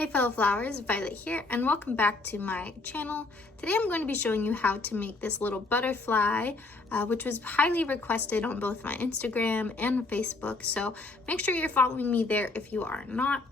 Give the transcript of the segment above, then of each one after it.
Hey fellow flowers, Violet here, and welcome back to my channel. Today I'm going to be showing you how to make this little butterfly, which was highly requested on both my Instagram and Facebook, so make sure you're following me there if you are not.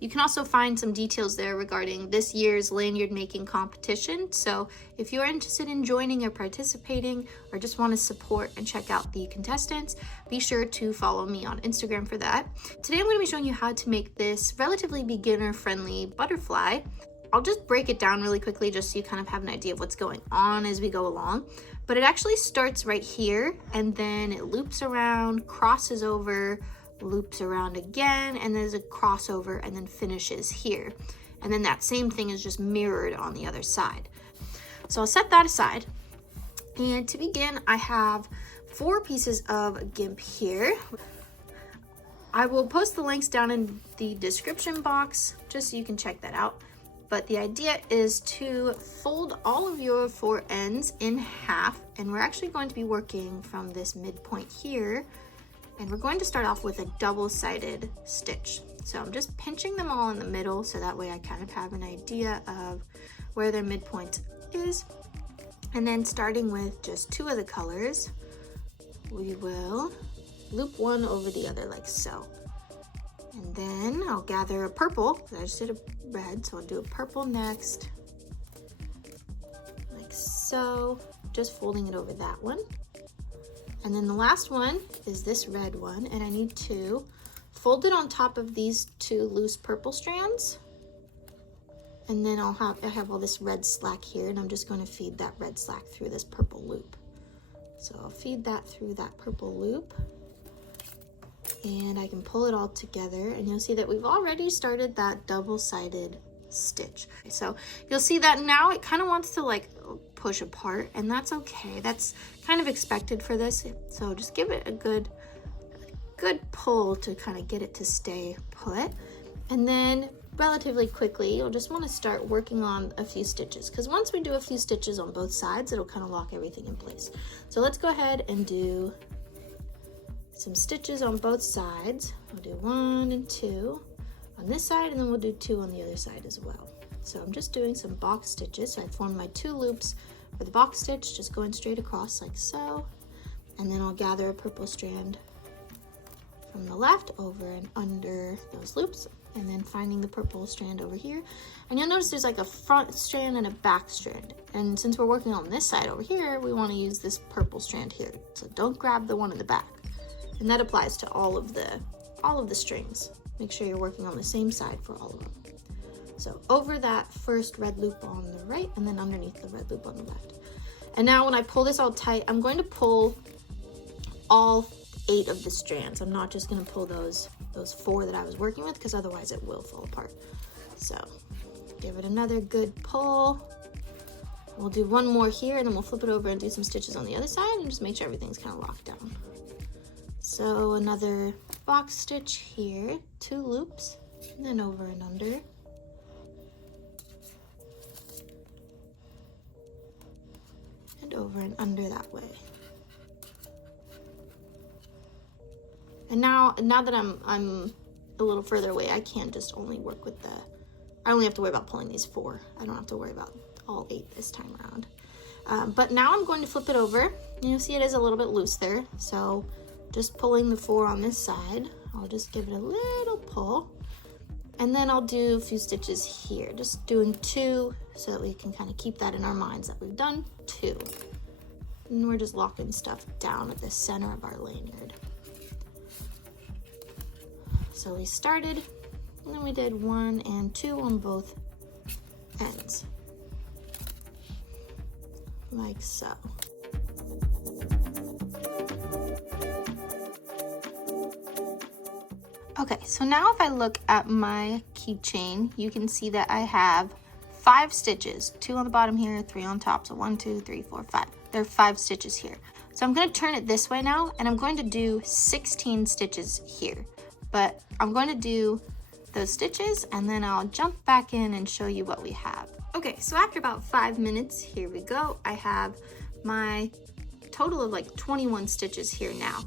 You can also find some details there regarding this year's lanyard making competition, so if you're interested in joining or participating or just want to support and check out the contestants, be sure to follow me on Instagram for that. Today I'm going to be showing you how to make this relatively beginner-friendly butterfly. I'll just break it down really quickly just so you kind of have an idea of what's going on as we go along. But it actually starts right here and then it loops around, crosses over, loops around again, and there's a crossover and then finishes here. And then that same thing is just mirrored on the other side. So I'll set that aside. And to begin, I have 4 pieces of gimp here. I will post the links down in the description box just so you can check that out. But the idea is to fold all of your 4 ends in half, and we're actually going to be working from this midpoint here. And we're going to start off with a double-sided stitch. So I'm just pinching them all in the middle so that way I kind of have an idea of where their midpoint is. And then starting with just 2 of the colors, we will loop one over the other like so. And then I'll gather a purple, because I just did a red, so I'll do a purple next, like so, just folding it over that one. And then the last one is this red one, and I need to fold it on top of these 2 loose purple strands. And then I have all this red slack here, and I'm just going to feed that red slack through this purple loop. So I'll feed that through that purple loop, and I can pull it all together, and you'll see that we've already started that double-sided stitch. So you'll see that now it kind of wants to like push apart, and that's okay. That's kind of expected for this. So just give it a good pull to kind of get it to stay put. And then relatively quickly, you'll just want to start working on a few stitches, because once we do a few stitches on both sides, it'll kind of lock everything in place. So let's go ahead and do some stitches on both sides. We'll do 1 and 2 on this side, and then we'll do 2 on the other side as well. So I'm just doing some box stitches. So I formed my 2 loops for the box stitch, just going straight across like so. And then I'll gather a purple strand from the left over and under those loops, and then finding the purple strand over here. And you'll notice there's like a front strand and a back strand. And since we're working on this side over here, we want to use this purple strand here. So don't grab the one in the back. And that applies to all of the strings. Make sure you're working on the same side for all of them. So over that first red loop on the right, and then underneath the red loop on the left. And now when I pull this all tight, I'm going to pull all 8 of the strands. I'm not just going to pull those 4 that I was working with, because otherwise it will fall apart. So give it another good pull. We'll do 1 more here, and then we'll flip it over and do some stitches on the other side and just make sure everything's kind of locked down. So another box stitch here, 2 loops, and then over and under. And over and under that way. And now that I'm a little further away, I can't just only work with I only have to worry about pulling these 4. I don't have to worry about all 8 this time around. But now I'm going to flip it over. You'll see it is a little bit loose there, so just pulling the 4 on this side, I'll just give it a little pull. And then I'll do a few stitches here, just doing 2 so that we can kind of keep that in our minds that we've done 2. And we're just locking stuff down at the center of our lanyard. So we started, and then we did 1 and 2 on both ends, like so. Okay, so now if I look at my keychain, you can see that I have 5 stitches, 2 on the bottom here, 3 on top, so 1, 2, 3, 4, 5. There are 5 stitches here. So I'm going to turn it this way now, and I'm going to do 16 stitches here. But I'm going to do those stitches, and then I'll jump back in and show you what we have. Okay, so after about 5 minutes, here we go. I have my total of like 21 stitches here now.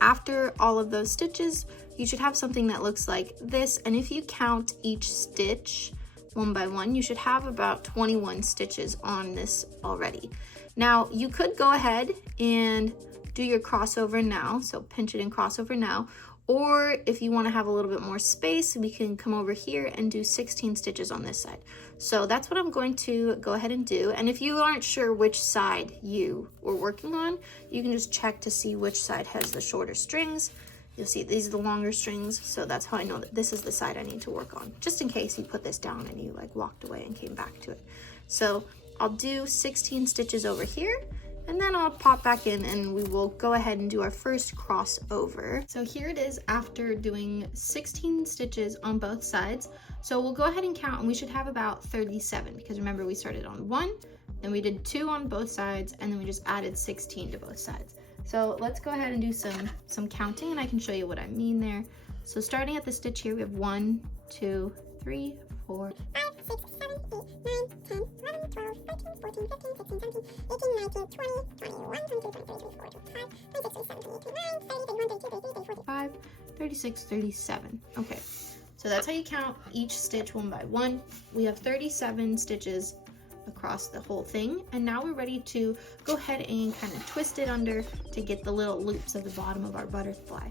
After all of those stitches, you should have something that looks like this. And if you count each stitch one by one, you should have about 21 stitches on this already. Now you could go ahead and do your crossover now, so pinch it and crossover now, or if you want to have a little bit more space, we can come over here and do 16 stitches on this side. So that's what I'm going to go ahead and do. And if you aren't sure which side you were working on, you can just check to see which side has the shorter strings. You'll see these are the longer strings, so that's how I know that this is the side I need to work on, just in case you put this down and you like walked away and came back to it. So I'll do 16 stitches over here, and then I'll pop back in and we will go ahead and do our first crossover. So here it is after doing 16 stitches on both sides. So we'll go ahead and count, and we should have about 37, because remember we started on 1, then we did 2 on both sides, and then we just added 16 to both sides. So let's go ahead and do some counting, and I can show you what I mean there. So starting at the stitch here, we have 1, 2, 3, 4, 5, 6, 7, 8, 9, 10, 11, 12, 13, 14, 15, 16, 17, 18, 19, 20, 21, 22, 23, 24, 25, 26, 27, 28, 29, 30, 31, 32, 33, 34, 35, 36, 37. Okay, so that's how you count each stitch one by one. We have 37 stitches across the whole thing, and now we're ready to go ahead and kind of twist it under to get the little loops at the bottom of our butterfly.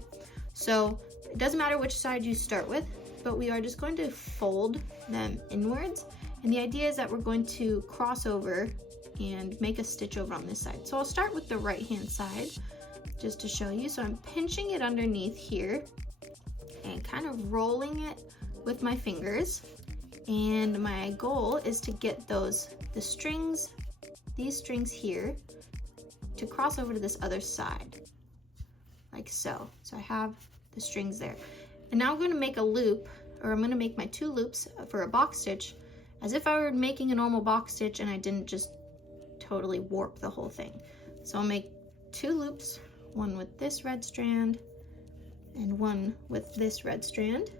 So it doesn't matter which side you start with, but we are just going to fold them inwards, and the idea is that we're going to cross over and make a stitch over on this side. So I'll start with the right hand side just to show you. So I'm pinching it underneath here and kind of rolling it with my fingers, and my goal is to get these strings here to cross over to this other side, like so. So I have the strings there. And now I'm going to make a loop, or I'm going to make my 2 loops for a box stitch as if I were making a normal box stitch and I didn't just totally warp the whole thing. So I'll make 2 loops, one with this red strand and one with this red strand.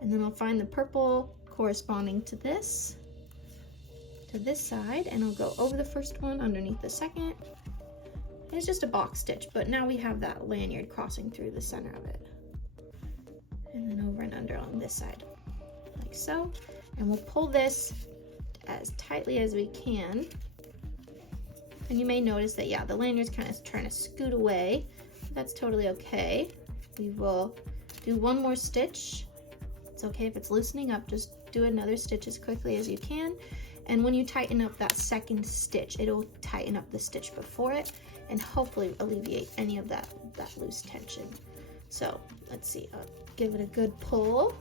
And then I'll find the purple corresponding to this side, and I'll go over the first one underneath the second. It's just a box stitch, but now we have that lanyard crossing through the center of it. And then over and under on this side, like so. And we'll pull this as tightly as we can. And you may notice that, yeah, the lanyard's kind of trying to scoot away. That's totally okay. We will do one more stitch. It's okay if it's loosening up, just do another stitch as quickly as you can. And when you tighten up that second stitch, it'll tighten up the stitch before it and hopefully alleviate any of that loose tension. So let's see, I'll give it a good pull,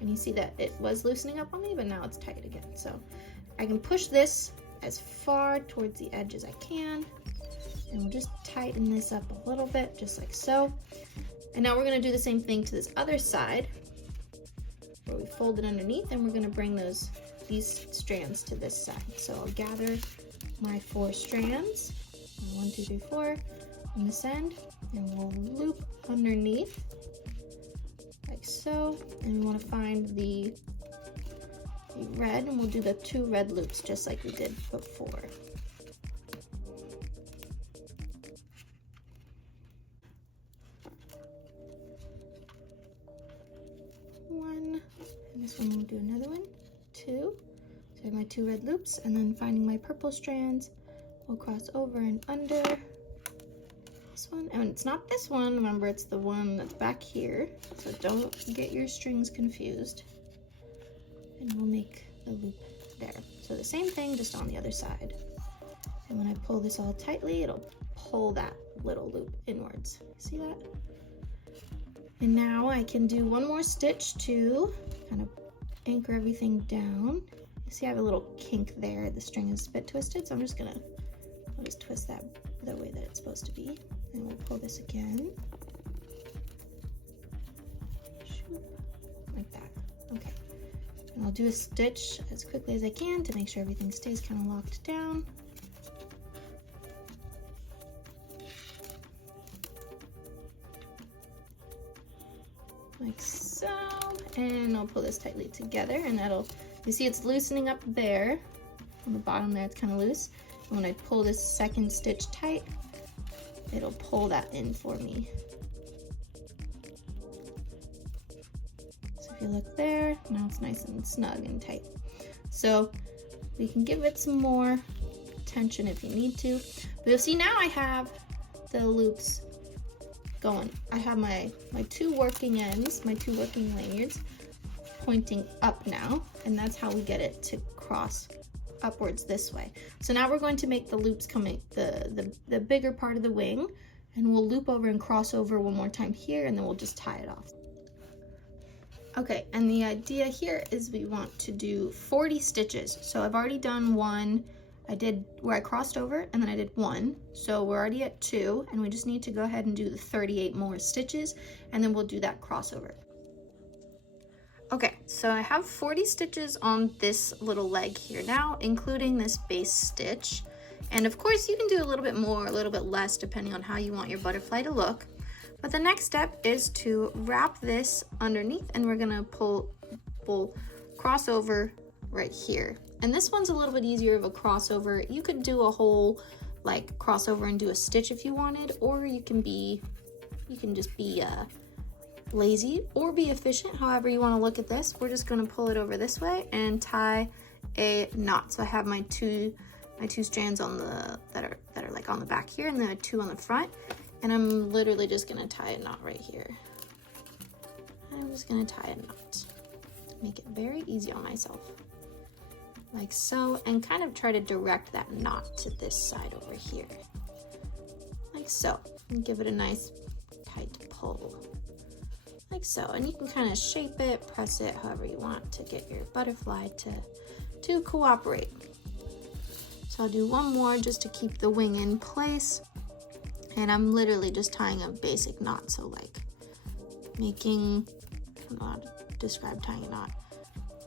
and you see that it was loosening up on me, but now it's tight again. So I can push this as far towards the edge as I can, and we'll just tighten this up a little bit, just like so. And now we're gonna do the same thing to this other side, where we fold it underneath, and we're gonna bring these strands to this side. So I'll gather my 4 strands, 1, 2, 3, 4 on this end, and we'll loop underneath like so. And we want to find the red, and we'll do the 2 red loops just like we did before. One, and this one we'll do another one. 2. So I have my 2 red loops, and then finding my purple strands, we'll cross over and under this one. And it's not this one, remember, it's the one that's back here, so don't get your strings confused. And we'll make the loop there. So the same thing, just on the other side. And when I pull this all tightly, it'll pull that little loop inwards. See that? And now I can do one more stitch to kind of anchor everything down. You see I have a little kink there. The string is a bit twisted, so I'll just twist that the way that it's supposed to be. And we'll pull this again. Like that. Okay. And I'll do a stitch as quickly as I can to make sure everything stays kind of locked down. Like so, and I'll pull this tightly together, and you see it's loosening up there on the bottom there, it's kind of loose. And when I pull this second stitch tight, it'll pull that in for me. If you look there, now it's nice and snug and tight. So we can give it some more tension if you need to. But you'll see now I have the loops going. I have my two working ends, my two working lanyards pointing up now, and that's how we get it to cross upwards this way. So now we're going to make the loops coming the bigger part of the wing, and we'll loop over and cross over one more time here, and then we'll just tie it off. Okay, and the idea here is we want to do 40 stitches. So I've already done one. I did where I crossed over, and then I did one. So we're already at 2, and we just need to go ahead and do the 38 more stitches, and then we'll do that crossover. Okay, so I have 40 stitches on this little leg here now, including this base stitch. And of course you can do a little bit more, a little bit less, depending on how you want your butterfly to look. But the next step is to wrap this underneath, and we're gonna pull crossover right here. And this one's a little bit easier of a crossover. You could do a whole like crossover and do a stitch if you wanted, or you can just be lazy or be efficient, however you want to look at this. We're just going to pull it over this way and tie a knot. So I have my two strands on the that are like on the back here, and then 2 on the front, and I'm literally just going to tie a knot right here. I'm just going to tie a knot, make it very easy on myself, like so, and kind of try to direct that knot to this side over here, like so, and give it a nice tight pull, like so. And you can kind of shape it, press it however you want to get your butterfly to cooperate. So I'll do one more just to keep the wing in place, and I'm literally just tying a basic knot. So like making, I don't know how to describe tying a knot,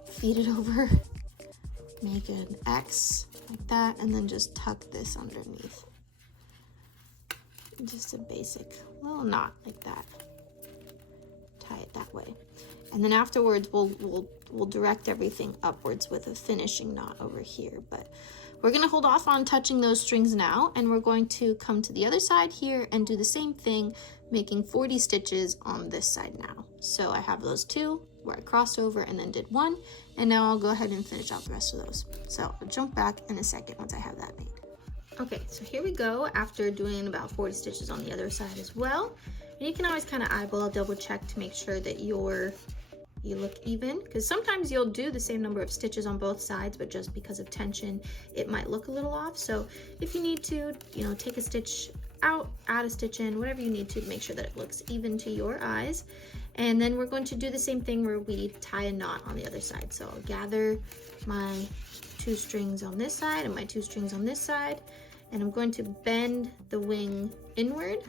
feed it over, make an X like that, and then just tuck this underneath. Just a basic little knot like that. Tie it that way, and then afterwards we'll direct everything upwards with a finishing knot over here. But we're going to hold off on touching those strings now, and we're going to come to the other side here and do the same thing, making 40 stitches on this side now. So I have those 2 where I crossed over and then did 1, and now I'll go ahead and finish out the rest of those. So I'll jump back in a second once I have that made. Okay, so here we go after doing about 40 stitches on the other side as well. And you can always kind of eyeball, double check to make sure that you look even, because sometimes you'll do the same number of stitches on both sides, but just because of tension it might look a little off. So if you need to, take a stitch out, add a stitch in, whatever you need to make sure that it looks even to your eyes. And then we're going to do the same thing where we tie a knot on the other side. So I'll gather my 2 strings on this side and my 2 strings on this side, and I'm going to bend the wing inward,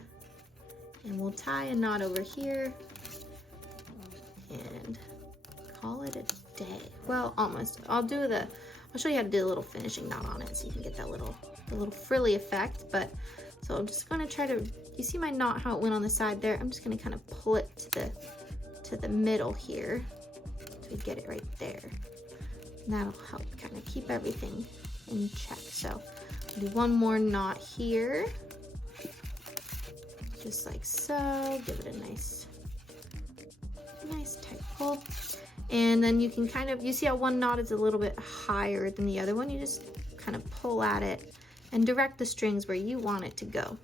and we'll tie a knot over here and call it a day. Well, almost. I'll show you how to do a little finishing knot on it so you can get that little frilly effect. But so I'm just going to try to, you see my knot, how it went on the side there? I'm just going to kind of pull it to the middle here to get it right there. And that'll help kind of keep everything in check. So I'll do one more knot here, just like so. Give it a nice tight pull, and then you can you see how one knot is a little bit higher than the other one. You just kind of pull at it and direct the strings where you want it to go.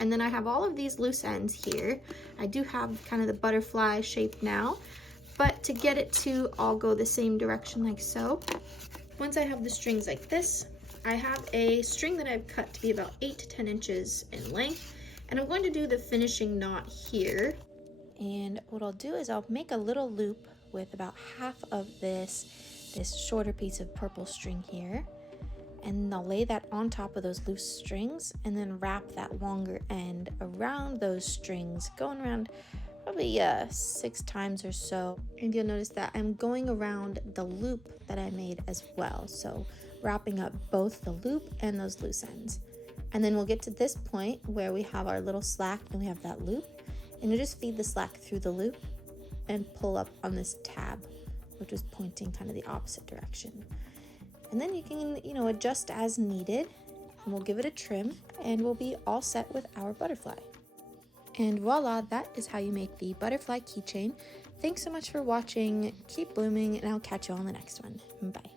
And then I have all of these loose ends here. I do have kind of the butterfly shape now, but to get it to all go the same direction like so, once I have the strings like this, I have a string that I've cut to be about 8 to 10 inches in length, and I'm going to do the finishing knot here. And what I'll do is I'll make a little loop with about half of this shorter piece of purple string here, and I'll lay that on top of those loose strings, and then wrap that longer end around those strings, going around probably 6 times or so. And you'll notice that I'm going around the loop that I made as well, so wrapping up both the loop and those loose ends. And then we'll get to this point where we have our little slack and we have that loop, and you just feed the slack through the loop and pull up on this tab, which is pointing kind of the opposite direction. And then you can, adjust as needed, and we'll give it a trim, and we'll be all set with our butterfly. And voila, that is how you make the butterfly keychain. Thanks so much for watching. Keep blooming, and I'll catch you on the next one. Bye.